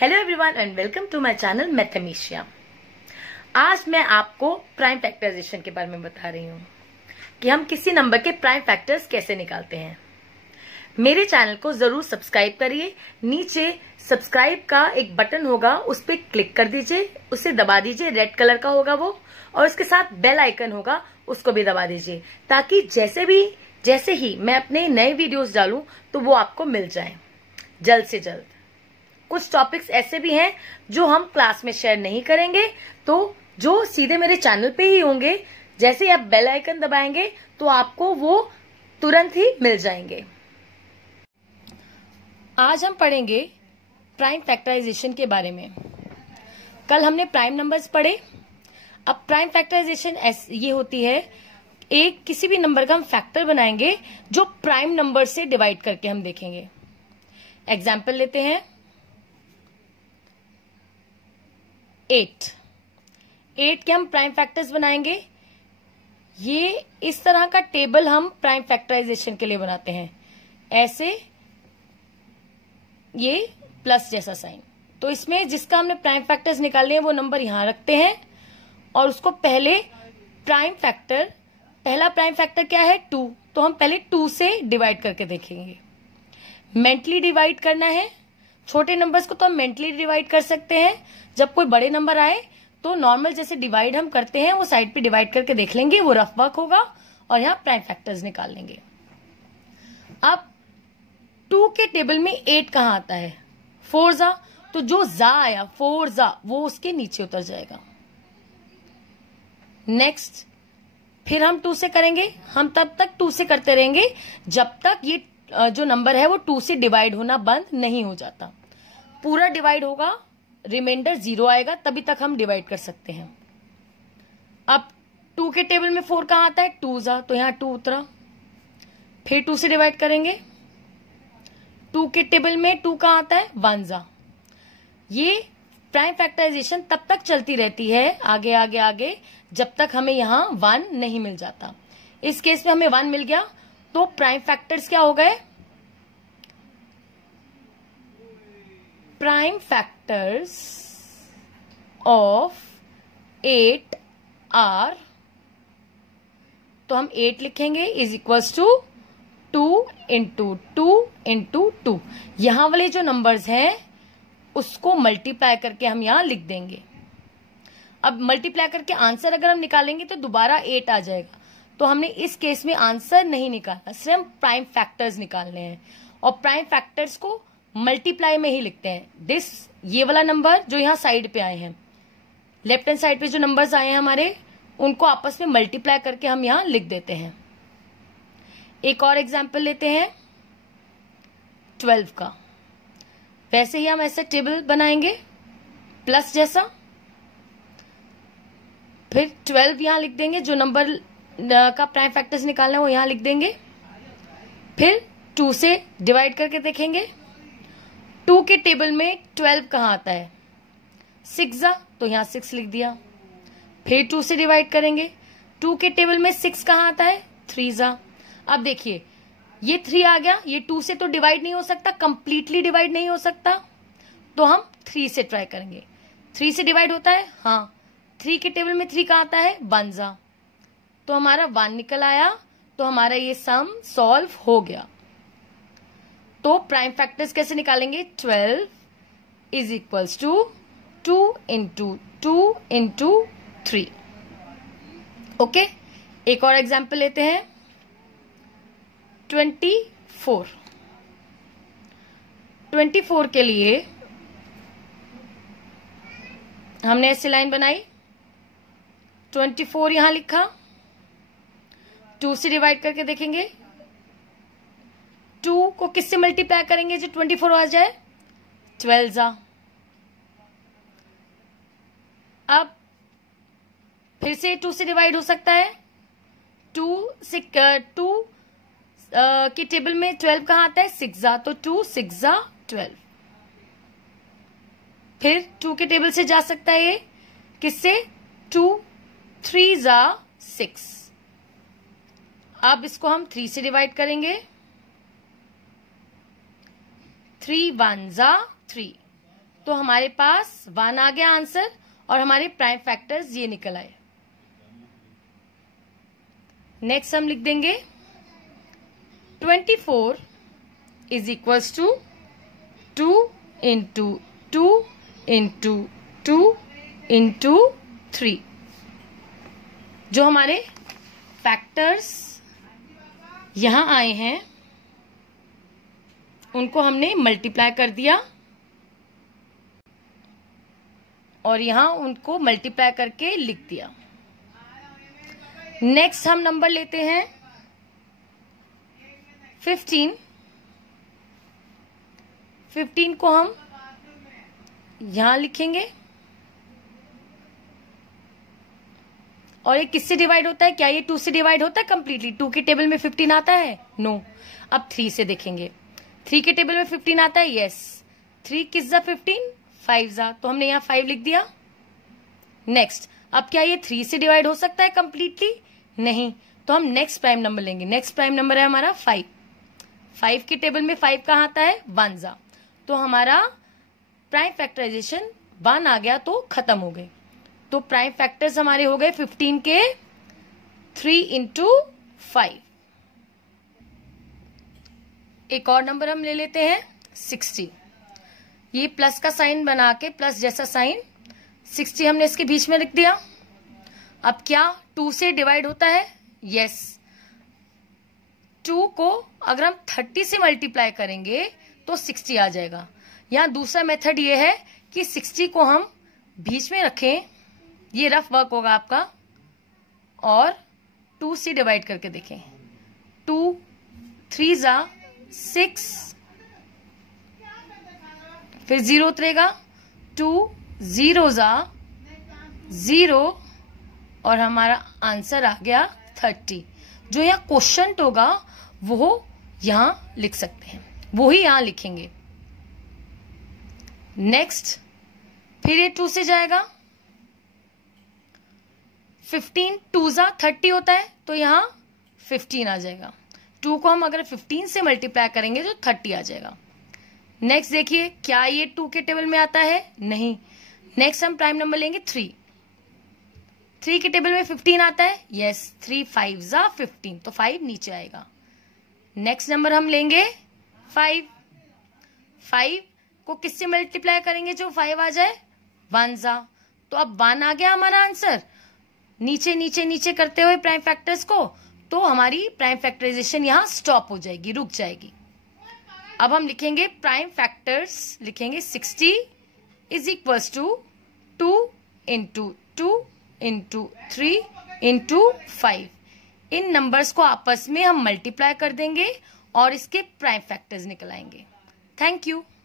Hello everyone and welcome to my channel Mathemasia. आज मैं आपको प्राइम फैक्टराइजेशन के बारे में बता रही हूँ कि हम किसी नंबर के प्राइम फैक्टर्स कैसे निकालते हैं। मेरे चैनल को जरूर सब्सक्राइब करिए। नीचे सब्सक्राइब का एक बटन होगा, उस पर क्लिक कर दीजिए, उसे दबा दीजिए, रेड कलर का होगा वो, और उसके साथ बेल आइकन होगा, उसको भी दबा दीजिए, ताकि जैसे ही मैं अपने नए वीडियोस डालूं तो वो आपको मिल जाए जल्द से जल्द। कुछ टॉपिक्स ऐसे भी हैं जो हम क्लास में शेयर नहीं करेंगे, तो जो सीधे मेरे चैनल पे ही होंगे, जैसे ही आप बेल आइकन दबाएंगे तो आपको वो तुरंत ही मिल जाएंगे। आज हम पढ़ेंगे प्राइम फैक्टराइजेशन के बारे में। कल हमने प्राइम नंबर्स पढ़े। अब प्राइम फैक्टराइजेशन ये होती है, एक किसी भी नंबर का हम फैक्टर बनाएंगे जो प्राइम नंबर से डिवाइड करके हम देखेंगे। एग्जाम्पल लेते हैं 8 के हम प्राइम फैक्टर्स बनाएंगे। ये इस तरह का टेबल हम प्राइम फैक्टराइजेशन के लिए बनाते हैं, ऐसे ये प्लस जैसा साइन। तो इसमें जिसका हमने प्राइम फैक्टर्स निकालने हैं वो नंबर यहां रखते हैं और उसको पहला प्राइम फैक्टर क्या है 2, तो हम पहले 2 से डिवाइड करके देखेंगे। मेंटली डिवाइड करना है। छोटे नंबर्स को तो हम मेंटली डिवाइड कर सकते हैं। जब कोई बड़े नंबर आए तो नॉर्मल जैसे डिवाइड हम करते हैं वो साइड पे डिवाइड करके देख लेंगे, वो रफ वर्क होगा, और यहाँ प्राइम फैक्टर्स निकाल लेंगे। अब 2 के टेबल में 8 कहाँ आता है? 4 जा, तो जो जा आया 4 जा वो उसके नीचे उतर जाएगा। नेक्स्ट फिर हम 2 से करेंगे। हम तब तक 2 से करते रहेंगे जब तक ये जो नंबर है वो 2 से डिवाइड होना बंद नहीं हो जाता। पूरा डिवाइड होगा, रिमाइंडर 0 आएगा, तभी तक हम डिवाइड कर सकते हैं। अब 2 के टेबल में 4 कहाँ आता है? 2 जा, तो यहाँ 2 उतरा। फिर 2 से डिवाइड करेंगे। 2 के टेबल में 2 कहाँ आता है? 1 जा। ये प्राइम फैक्टराइजेशन तब तक चलती रहती है आगे आगे आगे जब तक हमें यहाँ 1 नहीं मिल जाता। इस केस में हमें 1 मिल गया, तो प्राइम फैक्टर्स क्या हो गए? प्राइम फैक्टर्स ऑफ 8 आर, तो हम 8 लिखेंगे is equals to 2 into 2 into 2। यहां वाले जो नंबर्स हैं उसको मल्टीप्लाई करके हम यहां लिख देंगे। अब मल्टीप्लाई करके आंसर अगर हम निकालेंगे तो दोबारा 8 आ जाएगा, तो हमने इस केस में आंसर नहीं निकाला, सिर्फ प्राइम फैक्टर्स निकालने हैं। और प्राइम फैक्टर्स को मल्टीप्लाई में ही लिखते हैं। ये वाला नंबर जो यहाँ साइड पे आए हैं, लेफ्ट हैंड साइड पे जो नंबर्स आए हैं हमारे, उनको आपस में मल्टीप्लाई करके हम यहाँ लिख देते हैं। एक और एग्जाम्पल लेते हैं 12 का। वैसे ही हम ऐसे टेबल बनाएंगे प्लस जैसा, फिर 12 यहां लिख देंगे, जो नंबर का प्राइम फैक्टर्स निकालना है वो यहां लिख देंगे। फिर 2 से डिवाइड करके देखेंगे। 2 के टेबल में 12 कहाँ आता है? 6 जा, तो यहां 6 लिख दिया। फिर 2 से डिवाइड करेंगे। 2 के टेबल में 6 कहाँ आता है? 3 जा। अब देखिए ये 3 आ गया, ये 2 से तो डिवाइड नहीं हो सकता, कंप्लीटली डिवाइड नहीं हो सकता, तो हम 3 से ट्राई करेंगे। 3 से डिवाइड होता है? हाँ। 3 के टेबल में 3 कहाँ आता है? 1 जा, तो हमारा 1 निकल आया, तो हमारा ये सम सॉल्व हो गया। तो प्राइम फैक्टर्स कैसे निकालेंगे? 12 is equals to 2 into 2 into 3। Okay, एक और एग्जाम्पल लेते हैं 24 के लिए हमने ऐसी लाइन बनाई, 24 यहां लिखा, 2 से डिवाइड करके देखेंगे। 2 को किससे मल्टीप्लाई करेंगे जो 24 आ जाए? 12 जा। अब फिर से 2 से डिवाइड हो सकता है। 2 के टेबल में 12 कहाँ आता है? 6 जा, तो 2 6 जा 12। फिर 2 के टेबल से जा सकता है ये किससे? 2 3 जा 6। अब इसको हम 3 से डिवाइड करेंगे। 3 1 जा 3, तो हमारे पास 1 आ गया आंसर और हमारे प्राइम फैक्टर्स ये निकल आए। नेक्स्ट हम लिख देंगे 24 is equals to 2 into 2 into 2 into 3। जो हमारे फैक्टर्स यहां आए हैं उनको हमने मल्टीप्लाई कर दिया और यहां उनको मल्टीप्लाई करके लिख दिया। नेक्स्ट हम नंबर लेते हैं 15। 15 को हम यहां लिखेंगे और ये किससे डिवाइड होता है? क्या ये 2 से डिवाइड होता है कंप्लीटली? 2 के टेबल में 15 आता है? नो। अब 3 से देखेंगे। 3 के टेबल में 15 आता है? यस। 3 किस जा 15? 5 जा, तो हमने यहाँ 5 लिख दिया। नेक्स्ट, अब क्या ये 3 से डिवाइड हो सकता है कंप्लीटली? नहीं, तो हम नेक्स्ट प्राइम नंबर लेंगे। नेक्स्ट प्राइम नंबर है हमारा 5। 5 के टेबल में 5 कहाँ आता है? 1 जा, तो हमारा प्राइम फैक्टराइजेशन 1 आ गया तो खत्म हो गए। तो प्राइम फैक्टर्स हमारे हो गए 15 के 3 इंटू 5। एक और नंबर हम ले लेते हैं 60। ये प्लस का साइन बना के, प्लस जैसा साइन 60 हमने इसके बीच में लिख दिया। अब क्या 2 से डिवाइड होता है? यस। 2 को अगर हम 30 से मल्टीप्लाई करेंगे तो 60 आ जाएगा। यहां दूसरा मेथड ये है कि 60 को हम बीच में रखें, ये रफ वर्क होगा आपका, और 2 से डिवाइड करके देखें। 2 3 जा 6, फिर 0 उतरेगा, 2 0 जा 0 और हमारा आंसर आ गया 30। जो यहाँ क्वोशंट होगा वो यहां लिख सकते हैं, वो ही यहां लिखेंगे। नेक्स्ट, फिर ये 2 से जाएगा, 15 2 जा 30 होता है, तो यहां 15 आ जाएगा। 2 को हम अगर 15 से मल्टीप्लाई करेंगे तो 30 आ जाएगा। नेक्स्ट देखिए, क्या ये 2 के टेबल में आता है? नहीं। नेक्स्ट हम प्राइम नंबर लेंगे 3। 3 के टेबल में 15 आता है? यस। 3 5 जा 15, तो 5 नीचे आएगा। नेक्स्ट नंबर हम लेंगे 5। 5 को किससे मल्टीप्लाई करेंगे जो 5 आ जाए? 1 जा, तो अब 1 आ गया हमारा आंसर। नीचे नीचे नीचे करते हुए प्राइम फैक्टर्स को, तो हमारी प्राइम फैक्टराइजेशन यहां स्टॉप हो जाएगी, रुक जाएगी। अब हम लिखेंगे प्राइम फैक्टर्स, लिखेंगे 60 is equals to 2 into 2 into 3 into 5। इन नंबर्स को आपस में हम मल्टीप्लाई कर देंगे और इसके प्राइम फैक्टर्स निकल आएंगे। Thank you.